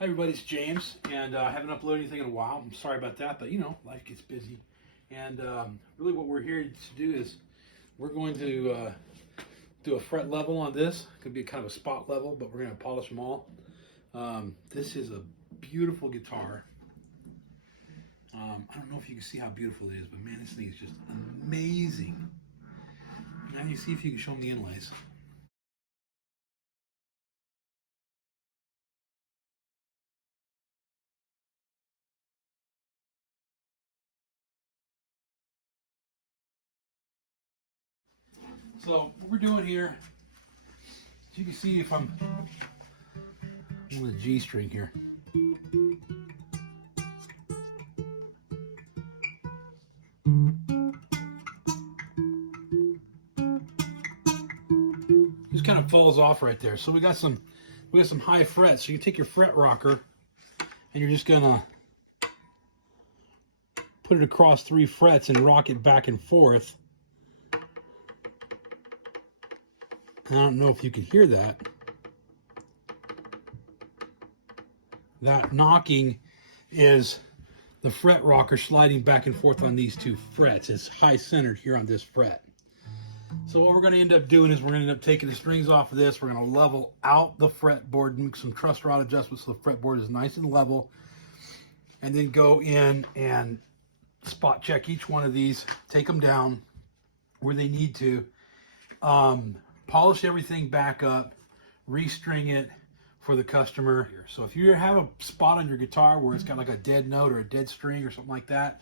Hi everybody, it's James, and I haven't uploaded anything in a while. I'm sorry about that, but you know, life gets busy. And really what we're here to do is we're going to do a fret level on this. It could be kind of a spot level, but we're going to polish them all. This is a beautiful guitar. I don't know if you can see how beautiful it is, but man, this thing is just amazing. Now you see if you can show them the inlays. So what we're doing here, as you can see, if I'm on the G string here. Just kind of falls off right there. So we got some high frets. So you take your fret rocker and you're just gonna put it across 3 frets and rock it back and forth. I don't know if you can hear that. That knocking is the fret rocker sliding back and forth on these 2 frets. It's high centered here on this fret. So what we're going to end up doing is we're going to end up taking the strings off of this. We're going to level out the fretboard, make some truss rod adjustments so the fretboard is nice and level, and then go in and spot check each one of these, take them down where they need to, polish everything back up, restring it for the customer. So if you have a spot on your guitar where it's got like a dead note or a dead string or something like that,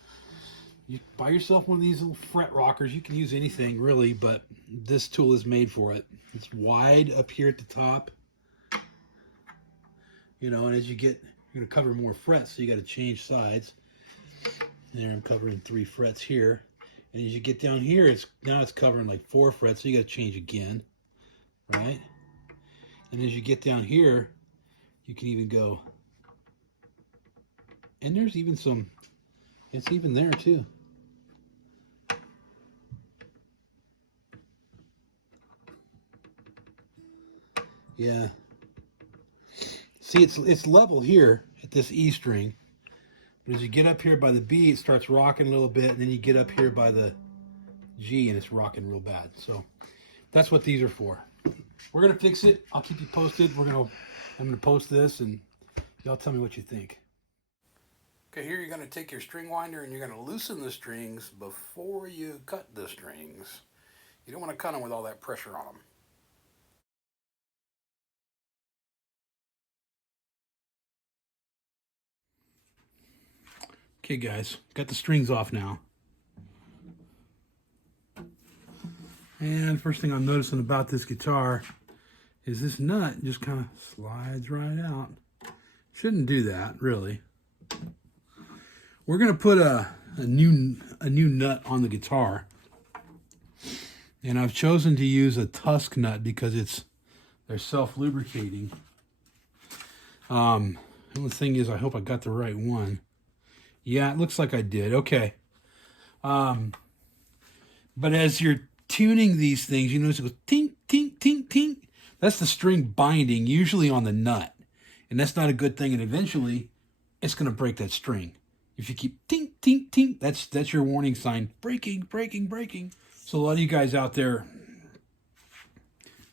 you buy yourself one of these little fret rockers. You can use anything really, but this tool is made for it. It's wide up here at the top, you know, and as you get, you're going to cover more frets, so you got to change sides. There I'm covering 3 frets here, and as you get down here, now it's covering like 4 frets, so you got to change again, right? And as you get down here, you can even go, and there's even some, it's even there too. Yeah. See, it's level here at this E string, but as you get up here by the B, it starts rocking a little bit, and then you get up here by the G, and it's rocking real bad. So that's what these are for. We're gonna fix it. I'll keep you posted. I'm gonna post this, and y'all tell me what you think. Okay, here you're gonna take your string winder and you're gonna loosen the strings before you cut the strings. You don't want to cut them with all that pressure on them. Okay guys, got the strings off now. And first thing I'm noticing about this guitar is this nut just kind of slides right out. Shouldn't do that, really. We're gonna put a new nut on the guitar. And I've chosen to use a Tusk nut because they're self-lubricating. The only thing is I hope I got the right one. Yeah, it looks like I did. Okay. But as you're tuning these things, you notice it goes tink, tink, tink, tink. That's the string binding, usually on the nut. And that's not a good thing. And eventually, it's going to break that string. If you keep tink, tink, tink, that's your warning sign. Breaking, breaking, breaking. So a lot of you guys out there,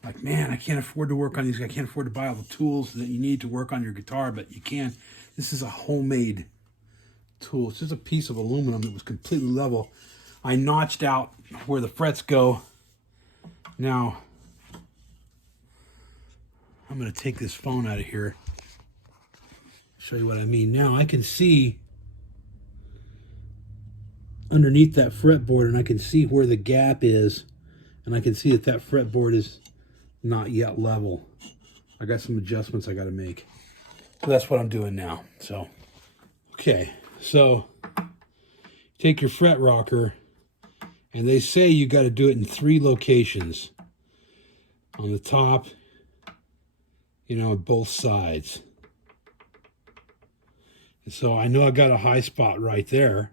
like, man, I can't afford to work on these. I can't afford to buy all the tools that you need to work on your guitar, but you can. This is a homemade tool. It's just a piece of aluminum that was completely level. I notched out where the frets go. Now, I'm going to take this phone out of here. Show you what I mean. Now I can see underneath that fretboard, and I can see where the gap is, and I can see that fretboard is not yet level. I got some adjustments I got to make. So that's what I'm doing now. So, okay. So, take your fret rocker, and they say you got to do it in 3 locations. On the top, you know, both sides. And so I know I got a high spot right there,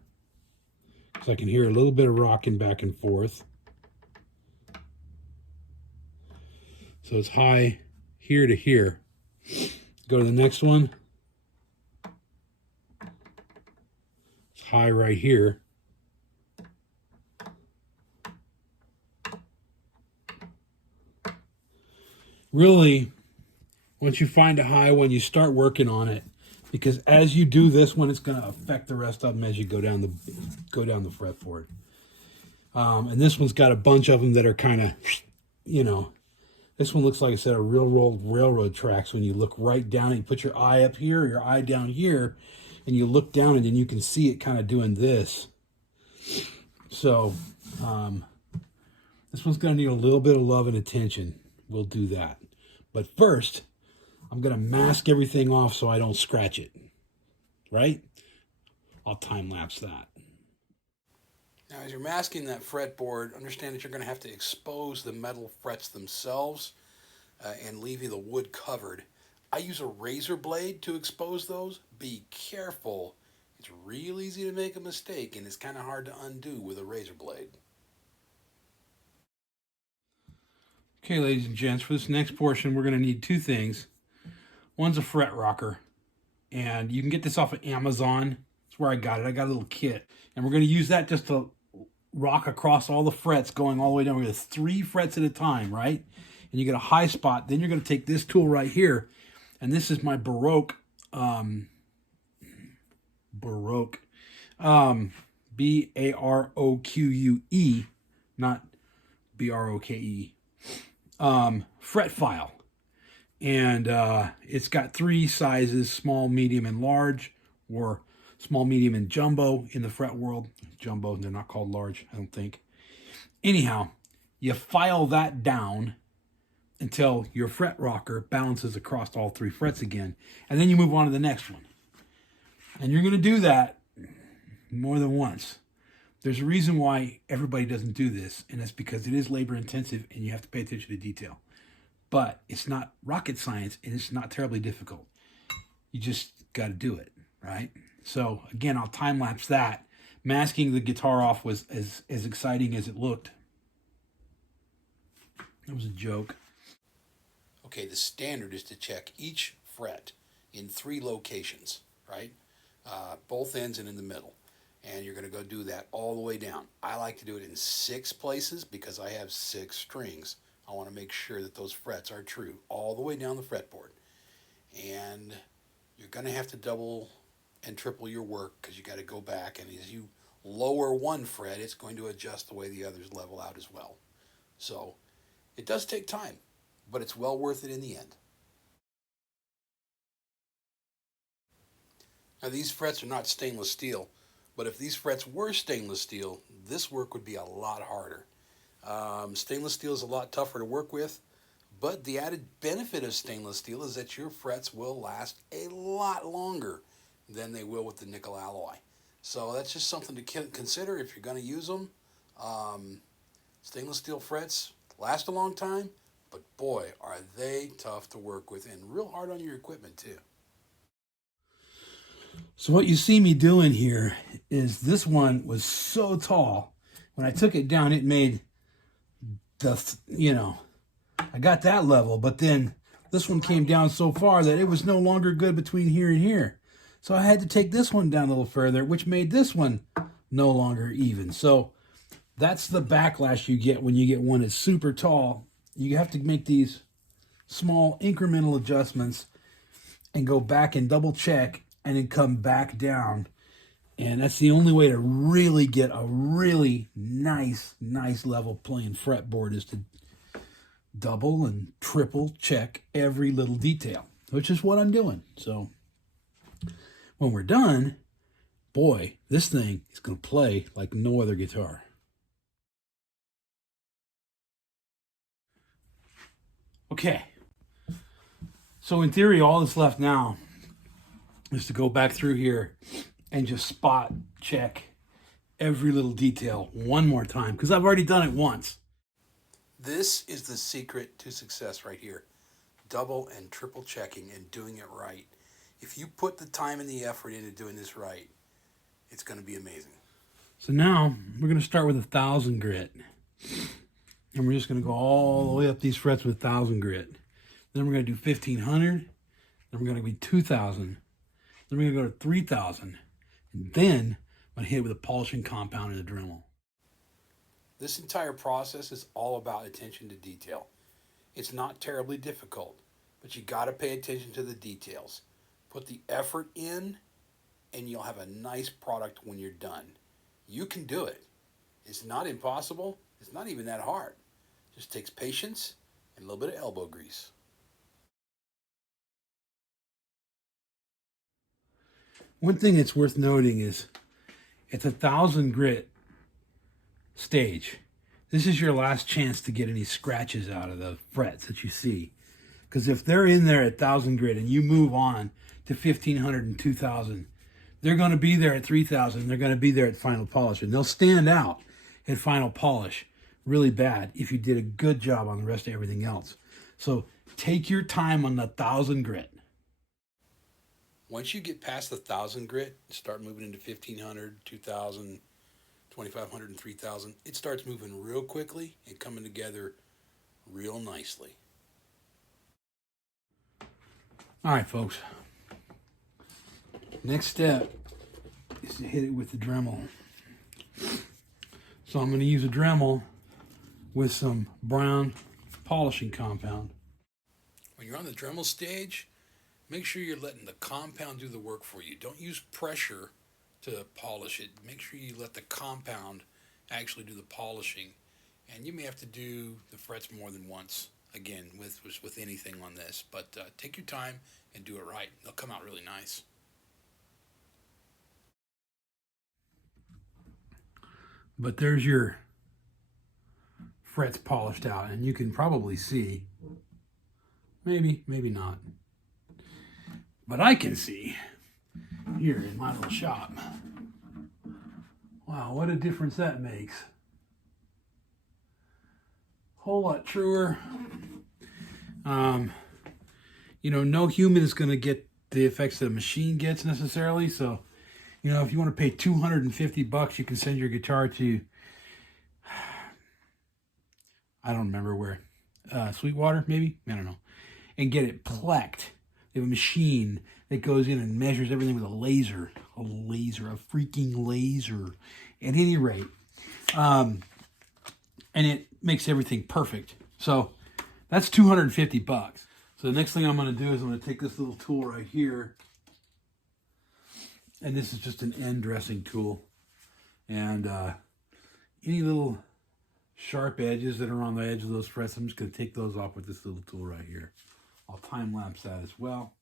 because I can hear a little bit of rocking back and forth. So it's high here to here. Go to the next one. high right here. Really, once you find a high one, you start working on it, because as you do this one, it's going to affect the rest of them as you go down the fretboard. And this one's got a bunch of them that are kind of, you know, this one looks like I said, a real railroad tracks. When you look right down, and you put your eye up here, your eye down here, and you look down, and then you can see it kind of doing this. So this one's going to need a little bit of love and attention. We'll do that. But first, I'm going to mask everything off so I don't scratch it. Right? I'll time lapse that. Now, as you're masking that fretboard, understand that you're going to have to expose the metal frets themselves and leave you the wood covered. I use a razor blade to expose those. Be careful. It's real easy to make a mistake, and it's kind of hard to undo with a razor blade. Okay, ladies and gents, for this next portion, we're going to need two things. One's a fret rocker, and you can get this off of Amazon. That's where I got it. I got a little kit, and we're going to use that just to rock across all the frets, going all the way down. We're going to 3 frets at a time, right? And you get a high spot. Then you're going to take this tool right here, and this is my Baroque, B-A-R-O-Q-U-E, not B-R-O-K-E, fret file. And it's got 3 sizes, small, medium, and large, or small, medium, and jumbo in the fret world. Jumbo, they're not called large, I don't think. Anyhow, you file that down until your fret rocker balances across all 3 frets again. And then you move on to the next one. And you're going to do that more than once. There's a reason why everybody doesn't do this, and that's because it is labor intensive and you have to pay attention to detail. But it's not rocket science, and it's not terribly difficult. You just got to do it, right? So again, I'll time lapse that. Masking the guitar off was as exciting as it looked. That was a joke. Okay, the standard is to check each fret in 3 locations, right? Both ends and in the middle. And you're going to go do that all the way down. I like to do it in 6 places because I have 6 strings. I want to make sure that those frets are true all the way down the fretboard. And you're going to have to double and triple your work because you got to go back, and as you lower one fret, it's going to adjust the way the others level out as well. So it does take time, but it's well worth it in the end. Now, these frets are not stainless steel, but if these frets were stainless steel, this work would be a lot harder. Stainless steel is a lot tougher to work with, but the added benefit of stainless steel is that your frets will last a lot longer than they will with the nickel alloy. So that's just something to consider if you're going to use them. Stainless steel frets last a long time, but boy, are they tough to work with and real hard on your equipment too. So what you see me doing here is this one was so tall. When I took it down, it made the, I got that level, but then this one came down so far that it was no longer good between here and here. So I had to take this one down a little further, which made this one no longer even. So that's the backlash you get when you get one that's super tall. You have to make these small incremental adjustments and go back and double check and then come back down. And that's the only way to really get a really nice level playing fretboard, is to double and triple check every little detail, which is what I'm doing. So when we're done, boy, this thing is going to play like no other guitar. Okay. So in theory, all that's left now is to go back through here and just spot check every little detail one more time, because I've already done it once. This is the secret to success right here. Double and triple checking and doing it right. If you put the time and the effort into doing this right, it's going to be amazing. So now we're going to start with 1,000 grit. And we're just going to go all the way up these frets with 1,000 grit. Then we're going to do 1,500. Then we're going to be 2,000. Then we're going to go to 3,000. And then I'm going to hit it with a polishing compound and a Dremel. This entire process is all about attention to detail. It's not terribly difficult, but you got to pay attention to the details. Put the effort in, and you'll have a nice product when you're done. You can do it. It's not impossible. It's not even that hard. It just takes patience and a little bit of elbow grease. One thing that's worth noting is it's 1,000 grit stage. This is your last chance to get any scratches out of the frets that you see. Because if they're in there at 1,000 grit and you move on to 1,500 and 2,000, they're going to be there at 3,000. They're going to be there at final polish. And they'll stand out at final polish really bad if you did a good job on the rest of everything else. So take your time on the 1,000 grit. Once you get past the 1,000 grit, start moving into 1,500, 2,000, 2,500, and 3,000, it starts moving real quickly and coming together real nicely. All right, folks. Next step is to hit it with the Dremel. So I'm going to use a Dremel with some brown polishing compound. When you're on the Dremel stage, make sure you're letting the compound do the work for you. Don't use pressure to polish it. Make sure you let the compound actually do the polishing. And you may have to do the frets more than once, again, with anything on this. But take your time and do it right. They'll come out really nice. But there's your frets polished out, and you can probably see, maybe not, but I can see here in my little shop. Wow, what a difference that makes. Whole lot truer. No human is going to get the effects that a machine gets necessarily, so if you want to pay $250, you can send your guitar to, I don't remember where, Sweetwater, maybe? I don't know. And get it plecked. They have a machine that goes in and measures everything with a laser. A freaking laser. At any rate. And it makes everything perfect. So that's $250. So the next thing I'm going to do is I'm going to take this little tool right here. And this is just an end dressing tool. And any little sharp edges that are on the edge of those frets, I'm just going to take those off with this little tool right here. I'll time lapse that as well.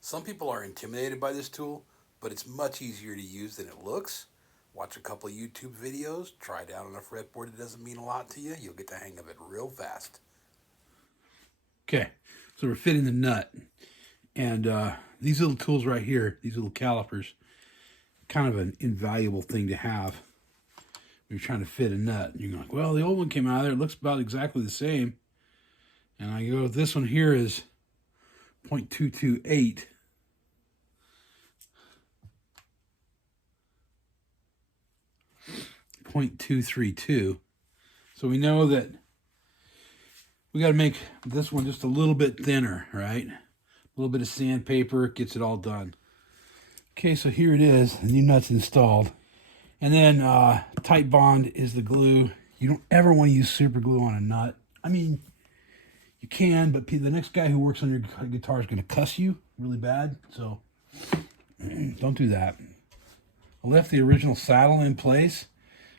Some people are intimidated by this tool, but it's much easier to use than it looks. Watch a couple of YouTube videos, try it out on a fretboard that doesn't mean a lot to you. You'll get the hang of it real fast. Okay, so we're fitting the nut. And these little tools right here, these little calipers, kind of an invaluable thing to have when you're trying to fit a nut. You're like, well, the old one came out of there. It looks about exactly the same. And I go, this one here is 0.228. .232. So we know that we got to make this one just a little bit thinner, right? A little bit of sandpaper gets it all done. Okay, so here it is. The new nut's installed. And then tight bond is the glue. You don't ever want to use super glue on a nut. I mean, you can, but the next guy who works on your guitar is going to cuss you really bad. So don't do that. I left the original saddle in place.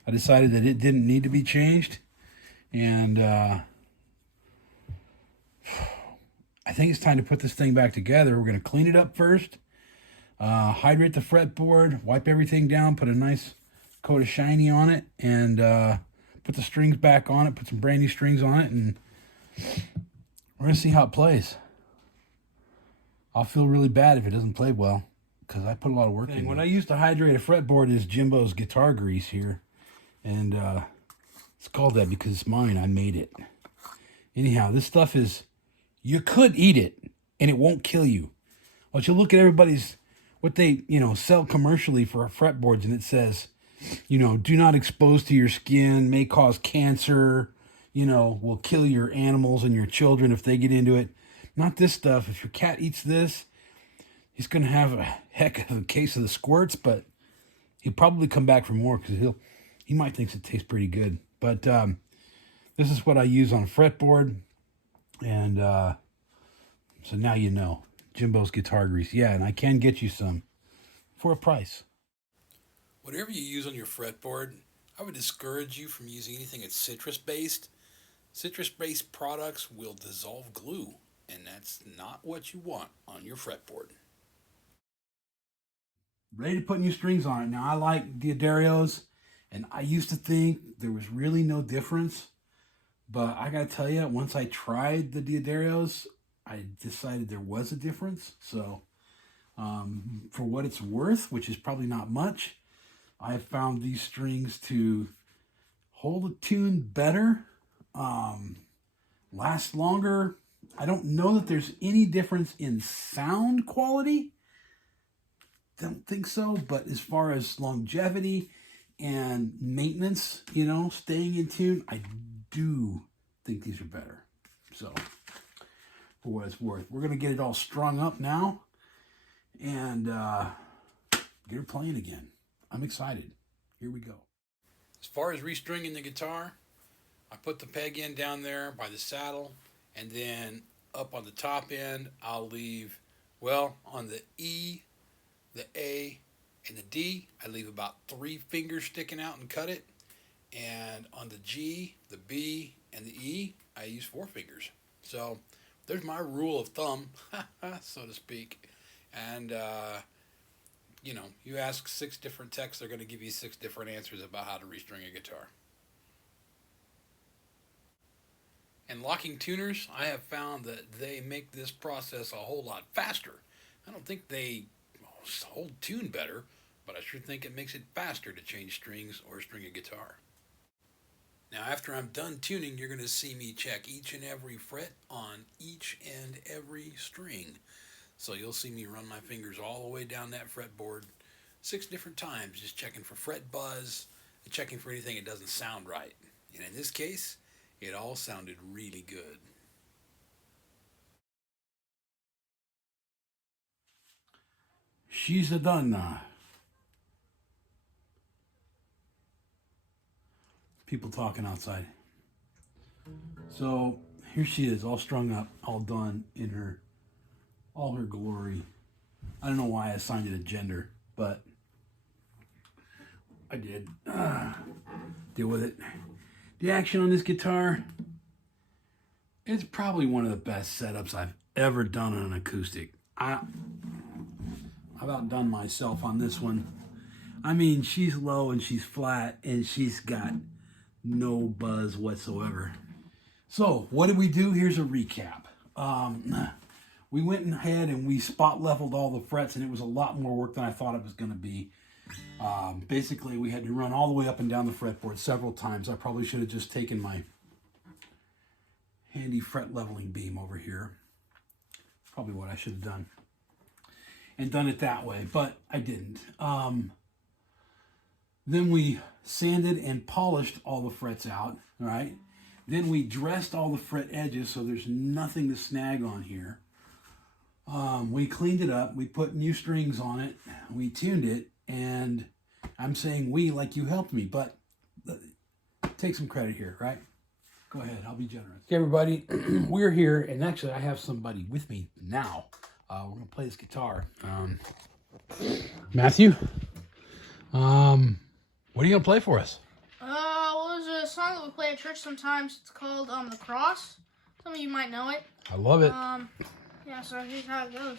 I decided that it didn't need to be changed. And I think it's time to put this thing back together. We're going to clean it up first. Hydrate the fretboard. Wipe everything down. Put a nice coat of shiny on it. And put the strings back on it. Put some brand new strings on it. And we're going to see how it plays. I'll feel really bad if it doesn't play well, because I put a lot of work in it. What I use to hydrate a fretboard is Jimbo's guitar grease here. And it's called that because it's mine. I made it. Anyhow, this stuff is, you could eat it and it won't kill you. But you look at everybody's, what they, sell commercially for fretboards, and it says, do not expose to your skin, may cause cancer, will kill your animals and your children if they get into it. Not this stuff. If your cat eats this, he's going to have a heck of a case of the squirts, but He'll probably come back for more because he might thinks it tastes pretty good. But this is what I use on a fretboard, and so now you know. Jimbo's guitar grease. Yeah, and I can get you some for a price. Whatever you use on your fretboard, I would discourage you from using anything that's citrus-based. Citrus-based products will dissolve glue, and that's not what you want on your fretboard. Ready to put new strings on it. Now, I like Diodario's, and I used to think there was really no difference. But I got to tell you, once I tried the Diodario's, I decided there was a difference. So, for what it's worth, which is probably not much, I have found these strings to hold a tune better, last longer. I don't know that there's any difference in sound quality. Don't think so, but as far as longevity and maintenance, staying in tune, I do think these are better. So, for what it's worth, we're going to get it all strung up now and get her playing again. I'm excited. Here we go. As far as restringing the guitar, I put the peg in down there by the saddle, and then up on the top end, I'll leave, on the E, the A, and the D, I leave about 3 fingers sticking out and cut it. And on the G, the B, and the E, I use 4 fingers. So there's my rule of thumb, so to speak. And, you ask 6 different techs, they're going to give you 6 different answers about how to restring a guitar. And locking tuners, I have found that they make this process a whole lot faster. I don't think they hold tune better, but I sure think it makes it faster to change strings or string a guitar. Now, after I'm done tuning, you're going to see me check each and every fret on each and every string. So you'll see me run my fingers all the way down that fretboard 6 different times, just checking for fret buzz and checking for anything that doesn't sound right. And in this case, it all sounded really good. She's a done. People talking outside. So here she is, all strung up, all done in all her glory. I don't know why I assigned it a gender, but I did. Deal with it. The action on this guitar, it's probably one of the best setups I've ever done on an acoustic. I've outdone myself on this one. I mean, she's low and she's flat and she's got no buzz whatsoever. So what did we do? Here's a recap. We went ahead and we spot leveled all the frets, and it was a lot more work than I thought it was going to be. Basically, we had to run all the way up and down the fretboard several times. I probably should have just taken my handy fret leveling beam over here. Probably what I should have done. And done it that way, but I didn't. Then we sanded and polished all the frets out, right? Then we dressed all the fret edges so there's nothing to snag on here. We cleaned it up. We put new strings on it. We tuned it, and I'm saying we like you helped me, but take some credit here, right? Go ahead. I'll be generous. Okay, everybody. We're here, and actually I have somebody with me now. We're going to play this guitar. Matthew, what are you going to play for us? Well, there's a song that we play at church sometimes. It's called The Cross. Some of you might know it. I love it. Yeah, so here's how it goes.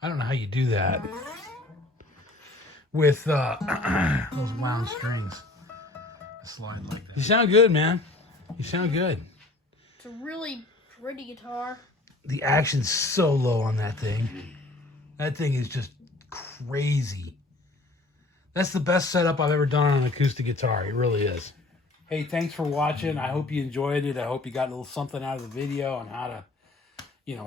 I don't know how you do that with those wound strings. Slide like that. You sound good, man. You sound good. It's a really pretty guitar. The action's so low on that thing. That thing is just crazy. That's the best setup I've ever done on an acoustic guitar. It really is. Hey, thanks for watching. I hope you enjoyed it. I hope you got a little something out of the video on how to,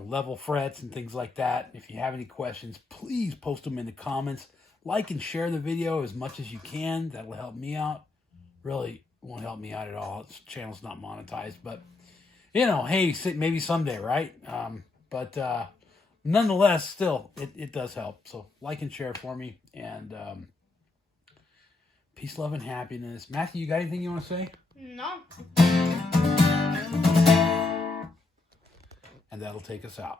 level frets and things like that. If you have any questions, please post them in the comments. Like and share the video as much as you can. That will help me out. Really won't help me out at all. This channel's not monetized, but hey, maybe someday, right? But nonetheless, still, it does help. So like and share for me, and peace, love, and happiness. Matthew, you got anything you want to say? No. And that'll take us out.